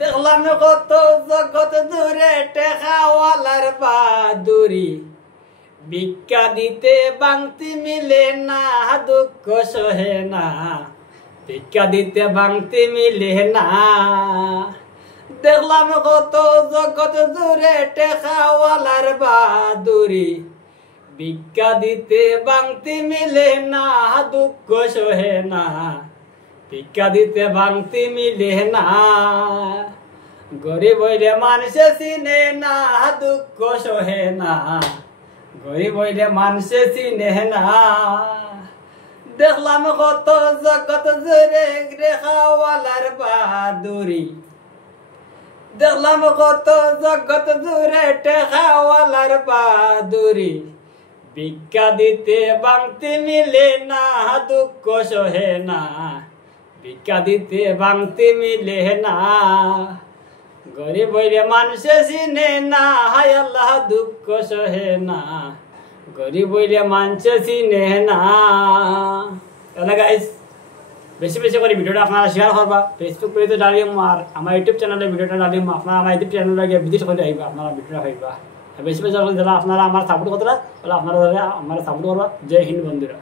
দেখলাম কত জগৎ দূরে টেকাওয়ালার বাদুরি, ভিক্ষা দিতে বাংতি মিলে না, দুঃখ সহে না, ভিক্ষা দিতে বাংতি মিলে না। দেখলাম কত জগৎ দূরে টেকাওয়ালার বাদুরি, ভিক্ষা দিতে বাংতি মিলে না, দুঃখ সহে না, ভিক্ষা দিতে বাংতি মিলে না। গরিব হইলে মানুষে চিনে না, দুঃখ সহে না, গরিব হইলে মানুষে চিনে না। দেখলাম কত জগৎ জুড়ে রেখাওয়ালার বাদুরি, দেখলাম কত জগৎ জুড়ে টেকাওয়ালার বাদুরি, ভিক্ষা দিতে বাংতি মিলে না, দুঃখ সহে না, ভিক্ষা দিতে বাংতি মিলে না। গরিব হইলে মানুষে চিনে না, হায় আল্লাহ দুঃখ সহে না, গরিব হইলে মানুষে চিনে না। তাহলে গাইস বেশি বেশি করে ভিডিওটা আপনারা শেয়ার করবা, ফেসবুক পেজে ডালিম আর আমার ইউটিউব চ্যানেলে ভিডিওটা ডালিম। আপনারা আমার ইউটিউব চ্যানেলে গিয়ে ভিজিট করে আইবা, আপনারা ভিডিওটা পাইবা। বেশি বেশি যারা আপনারা আমার সাপোর্ট করতে, আপনারা আমার সাপোর্ট করবা। জয় হিন্দ বন্ধুরা।